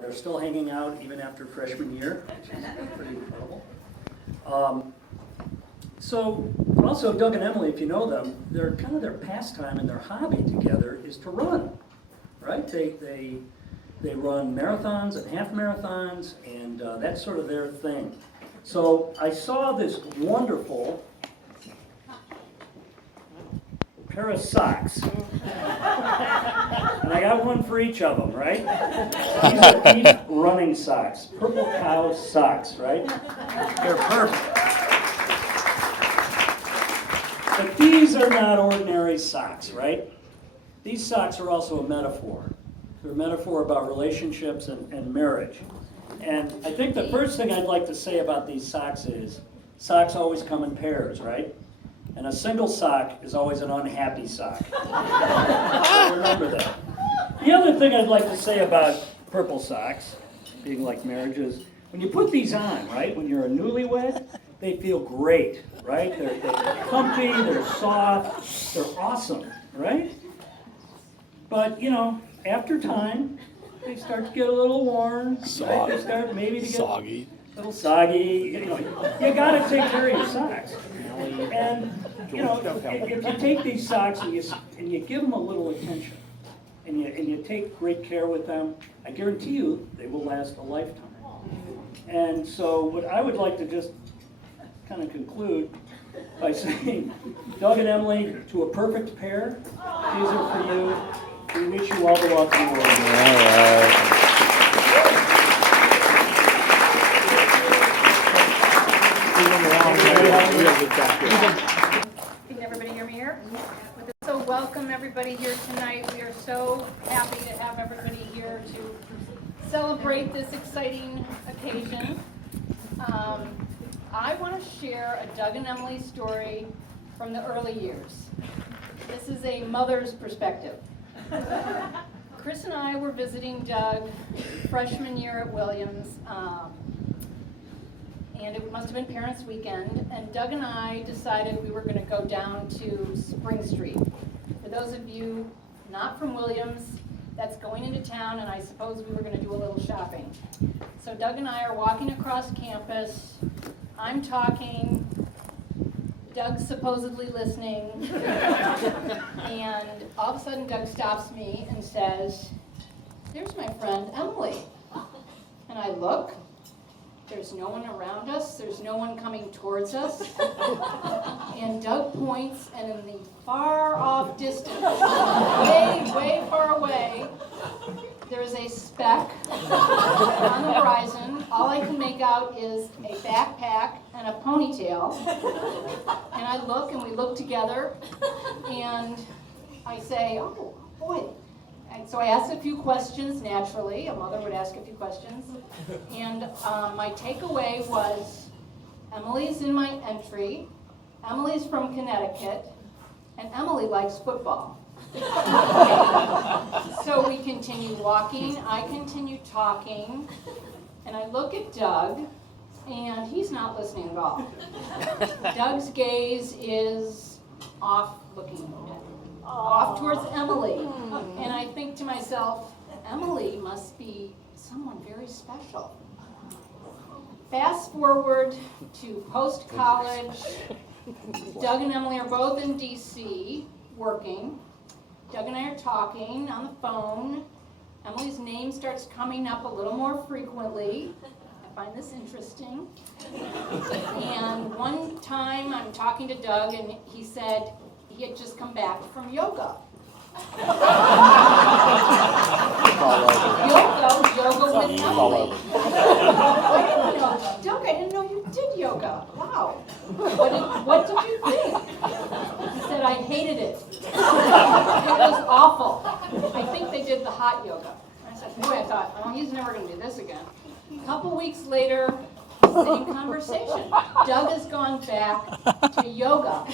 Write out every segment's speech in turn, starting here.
They're still hanging out even after freshman year, which is pretty incredible. So also Doug and Emily, if you know them, they're kind of their pastime and their hobby together is to run, right? They run marathons and half marathons, and that's sort of their thing. So I saw this wonderful pair of socks. And I got one for each of them, right? These are Eat running socks, Purple Cow socks, right? They're perfect. But these are not ordinary socks, right? These socks are also a metaphor. They're a metaphor about relationships and marriage. And I think the first thing I'd like to say about these socks is, socks always come in pairs, right? And a single sock is always an unhappy sock. So remember that. The other thing I'd like to say about purple socks, being like marriage, is when you put these on, right, when you're a newlywed, they feel great, right? They're comfy, they're soft, they're awesome, right? But, you know, after time, they start to get a little worn, right? They start maybe to get soggy. A little soggy. You know, you got to take care of your socks. And, you know, if you take these socks and you give them a little attention, and you take great care with them, I guarantee you they will last a lifetime. And so what I would like to just kind of conclude by saying, Doug and Emily, to a perfect pair, these are for you. We wish you all the luck in the world. All right. Can everybody hear me here? So welcome everybody here tonight. We are so happy to have everybody here to celebrate this exciting occasion. I want to share a Doug and Emily story from the early years. This is a mother's perspective. Chris and I were visiting Doug freshman year at Williams, and it must have been Parents' Weekend, and Doug and I decided we were going to go down to Spring Street. For those of you not from Williams, that's going into town, and I suppose we were going to do a little shopping. So Doug and I are walking across campus. I'm talking, Doug's supposedly listening, and all of a sudden Doug stops me and says, "There's my friend Emily." And I look, there's no one around us, there's no one coming towards us, and Doug points, and in the far off distance, way far away, there's a speck on the horizon. All I can make out is a backpack and a ponytail. And I look, and we look together, and I say, "Oh, boy." And so I asked a few questions, naturally. A mother would ask a few questions. And my takeaway was, Emily's in my entry, Emily's from Connecticut, and Emily likes football. So we continue walking, I continue talking, and I look at Doug, and he's not listening at all. Doug's gaze is off towards Emily. And I think to myself, Emily must be someone very special. Fast forward to post-college. Doug and Emily are both in DC working. Doug and I are talking on the phone. Emily's name starts coming up a little more frequently. I find this interesting. And one time I'm talking to Doug, and he said he had just come back from yoga. Yoga with Emily. Doug, I didn't know you did yoga. Wow. What did you think? He said, "I hated it. It was awful. I think they did the hot yoga." I said, boy, I thought, oh, he's never going to do this again. A couple weeks later, same conversation. Doug has gone back to yoga.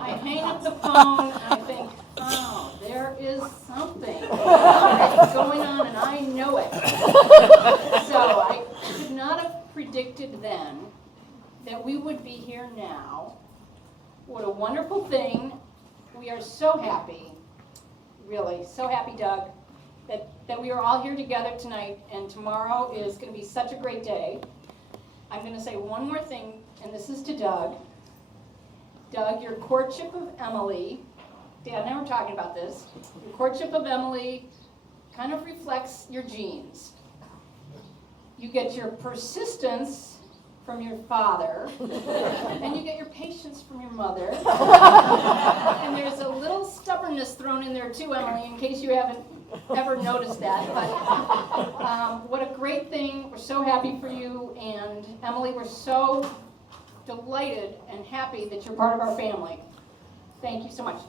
I hang up the phone, and I think, oh, there is something going on, and I know it. So I could not have predicted then that we would be here now. What a wonderful thing. We are so happy, really, so happy, Doug, that we are all here together tonight, and tomorrow is going to be such a great day. I'm going to say one more thing, and this is to Doug. Doug, your courtship of Emily, Dad and I were talking about this, your courtship of Emily kind of reflects your genes. You get your persistence from your father, and you get your patience from your mother, and there's a little stubbornness thrown in there too, Emily, in case you haven't ever noticed that. But what a great thing. We're so happy for you, and Emily, we're so delighted and happy that you're part of our family. Thank you so much.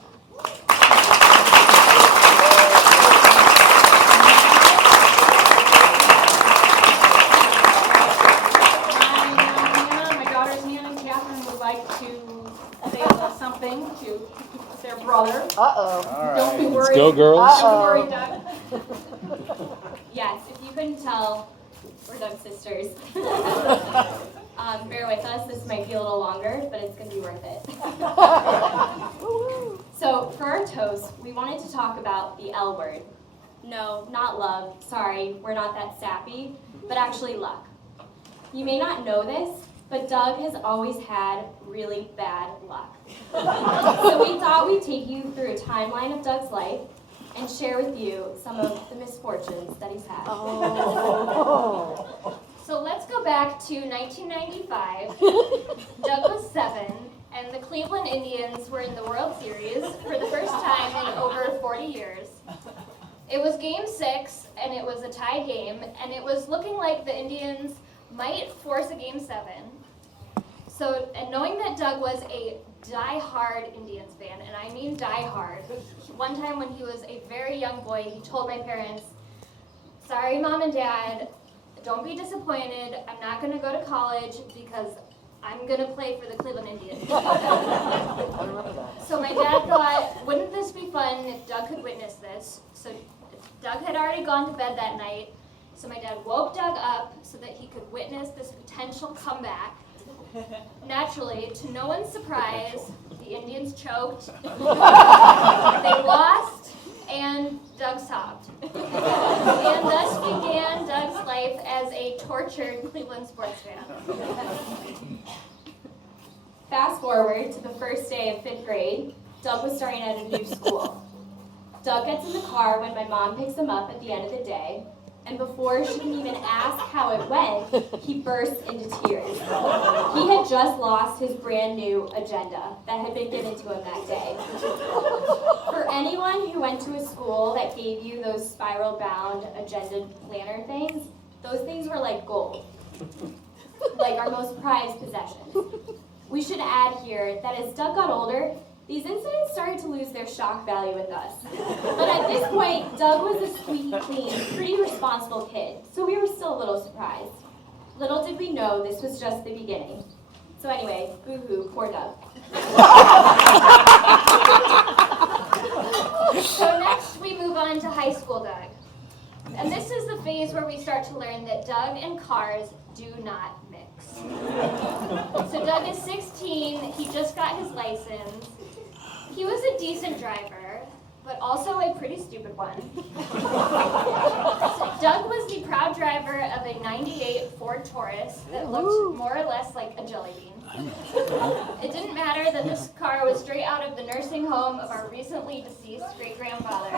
Something to their brother. Uh-oh. Don't be worried. Let's go, girls. Don't be worried, Doug. Yes, if you couldn't tell, we're Doug's sisters. Bear with us, this might be a little longer, but it's going to be worth it. So, for our toast, we wanted to talk about the L word. No, not love. Sorry, we're not that sappy, but actually luck. You may not know this, but Doug has always had really bad luck. So we thought we'd take you through a timeline of Doug's life and share with you some of the misfortunes that he's had. Oh. So let's go back to 1995. Doug was 7, and the Cleveland Indians were in the World Series for the first time in over 40 years. It was Game 6, and it was a tie game, and it was looking like the Indians might force a Game 7. So, and knowing that Doug was a die-hard Indians fan, and I mean die-hard, one time when he was a very young boy, he told my parents, "Sorry, Mom and Dad, don't be disappointed. I'm not going to go to college because I'm going to play for the Cleveland Indians." I remember that. So my dad thought, wouldn't this be fun if Doug could witness this? So Doug had already gone to bed that night, so my dad woke Doug up so that he could witness this potential comeback. Naturally, to no one's surprise, the Indians choked, they lost, and Doug sobbed. And thus began Doug's life as a tortured Cleveland sports fan. Fast forward to the first day of 5th grade, Doug was starting at a new school. Doug gets in the car when my mom picks him up at the end of the day, and before she can even ask how it went, he bursts into tears. He had just lost his brand new agenda that had been given to him that day. For anyone who went to a school that gave you those spiral-bound agenda planner things, those things were like gold, like our most prized possessions. We should add here that as Doug got older, these incidents started to lose their shock value with us. But at this point, Doug was a squeaky clean, pretty responsible kid, so we were still a little surprised. Little did we know this was just the beginning. So anyway, boo-hoo, poor Doug. So next we move on to high school Doug. And this is the phase where we start to learn that Doug and cars do not mix. So Doug is 16, he just got his license. He was a decent driver, but also a pretty stupid one. So Doug was the proud driver of a '98 Ford Taurus that looked more or less like a jelly bean. It didn't matter that this car was straight out of the nursing home of our recently deceased great-grandfather.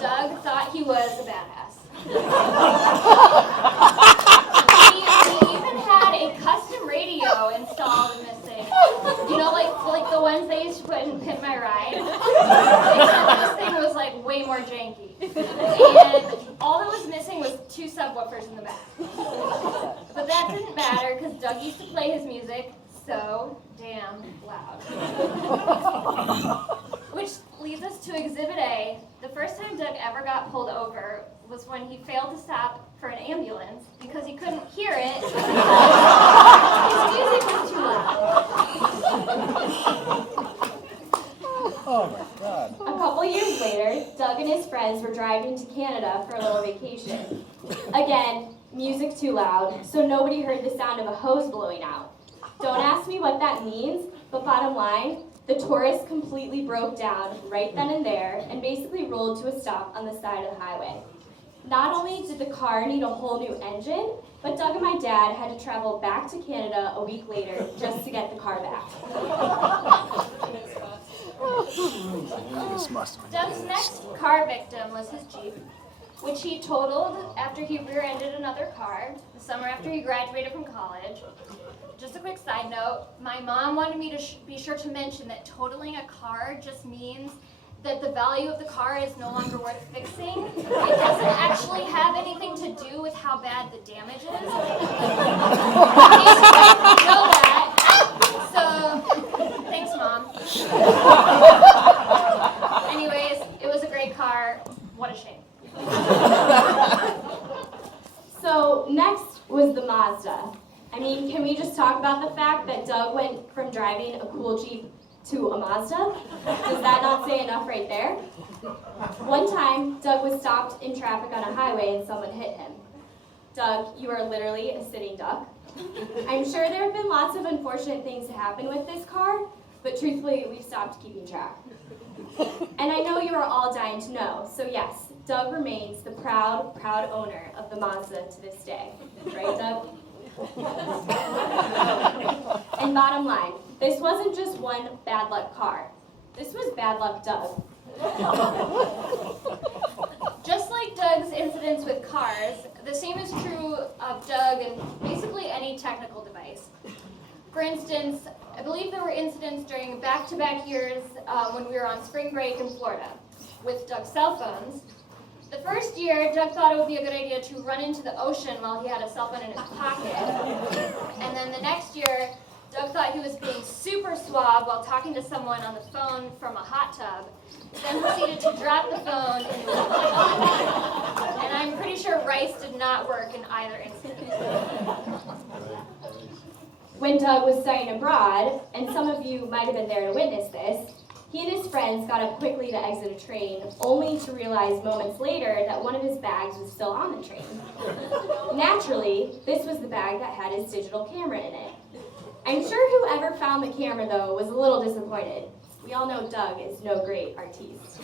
Doug thought he was a badass. He even had a custom radio installed in this thing. You know, like the ones they used to put in Pimp My Ride? Except this thing was like way more janky. And all that was missing was 2 subwoofers in the back. But that didn't matter because Doug used to play his music so damn loud. Which leads us to Exhibit A. The first time Doug ever got pulled over was when he failed to stop for an ambulance because he couldn't hear it. His music was too loud. Oh my God. A couple years later, Doug and his friends were driving to Canada for a little vacation. Again, music too loud, so nobody heard the sound of a hose blowing out. Don't ask me what that means, but bottom line, The tourist completely broke down right then and there and basically rolled to a stop on the side of the highway. Not only did the car need a whole new engine, but Doug and my dad had to travel back to Canada a week later just to get the car back. This must have been Doug's next car victim was his Jeep, which he totaled after he rear-ended another car the summer after he graduated from college. Just a quick side note, my mom wanted me to be sure to mention that totaling a car just means that the value of the car is no longer worth fixing. It doesn't actually have anything to do with how bad the damage is. In case you didn't know that. So, thanks, Mom. Anyways, it was a great car. What a shame. So next was the Mazda. I mean, can we just talk about the fact that Doug went from driving a cool Jeep to a Mazda? Does that not say enough right there? One time, Doug was stopped in traffic on a highway and someone hit him. Doug, you are literally a sitting duck. I'm sure there have been lots of unfortunate things happen with this car, but truthfully, we've stopped keeping track. And I know you are all dying to know, so yes, Doug remains the proud, proud owner of the Mazda to this day. Right, Doug? And bottom line, this wasn't just one bad luck car. This was bad luck Doug. Just like Doug's incidents with cars, the same is true of Doug and basically any technical device. For instance, I believe there were incidents during back-to-back years when we were on spring break in Florida with Doug's cell phones. The first year, Doug thought it would be a good idea to run into the ocean while he had a cell phone in his pocket. And then the next year, Doug thought he was being super suave while talking to someone on the phone from a hot tub, then proceeded to drop the phone into the pool. And I'm pretty sure rice did not work in either instance. When Doug was studying abroad, and some of you might have been there to witness this, he and his friends got up quickly to exit a train, only to realize moments later that one of his bags was still on the train. Naturally, this was the bag that had his digital camera in it. I'm sure whoever found the camera, though, was a little disappointed. We all know Doug is no great artiste.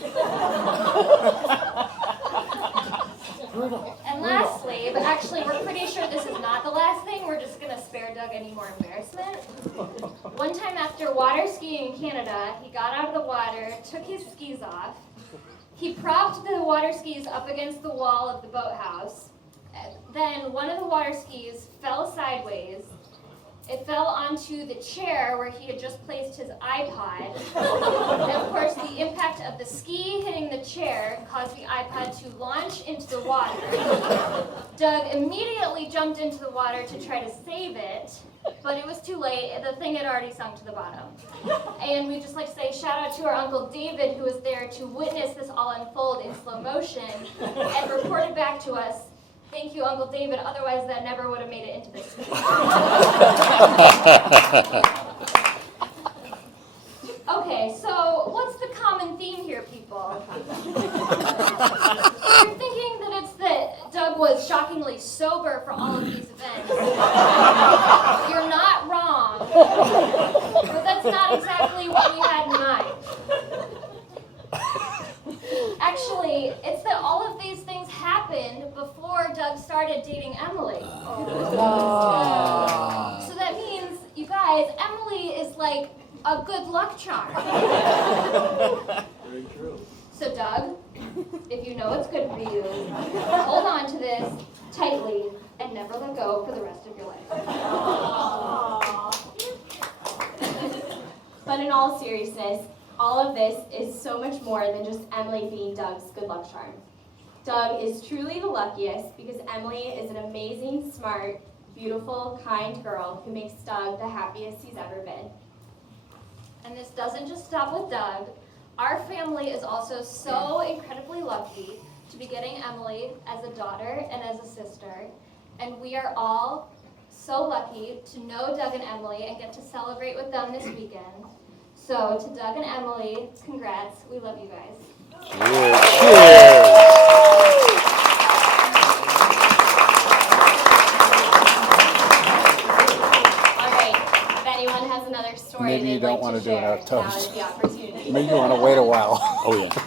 And lastly, but actually we're pretty sure this is not the last thing, we're just going to spare Doug any more embarrassment. One time after water skiing in Canada, he got out of the water, took his skis off, he propped the water skis up against the wall of the boathouse, then one of the water skis fell sideways. It fell onto the chair where he had just placed his iPod. And of course, the impact of the ski hitting the chair caused the iPod to launch into the water. Doug immediately jumped into the water to try to save it, but it was too late. The thing had already sunk to the bottom. And we'd just like to say shout out to our Uncle David, who was there to witness this all unfold in slow motion and reported back to us. Thank you, Uncle David. Otherwise, that never would have made it into this. Okay, so what's the common theme here, people? You're thinking that it's that Doug was shockingly sober for all of these events. You're not wrong. But that's not exactly what we had in mind. Actually, it's that all of these things happened before Doug started dating Emily. So that means, you guys, Emily is like a good luck charm. Very true. So Doug, if you know what's good for you, hold on to this tightly and never let go for the rest of your life. But in all seriousness, all of this is so much more than just Emily being Doug's good luck charm. Doug is truly the luckiest because Emily is an amazing, smart, beautiful, kind girl who makes Doug the happiest he's ever been. And this doesn't just stop with Doug. Our family is also so incredibly lucky to be getting Emily as a daughter and as a sister. And we are all so lucky to know Doug and Emily and get to celebrate with them this weekend. So to Doug and Emily, congrats. We love you guys. Cheers. All right, if anyone has another story Maybe you they'd like don't want to to do it share. now is Toast. the opportunity. Maybe you want to wait a while. Oh, yeah.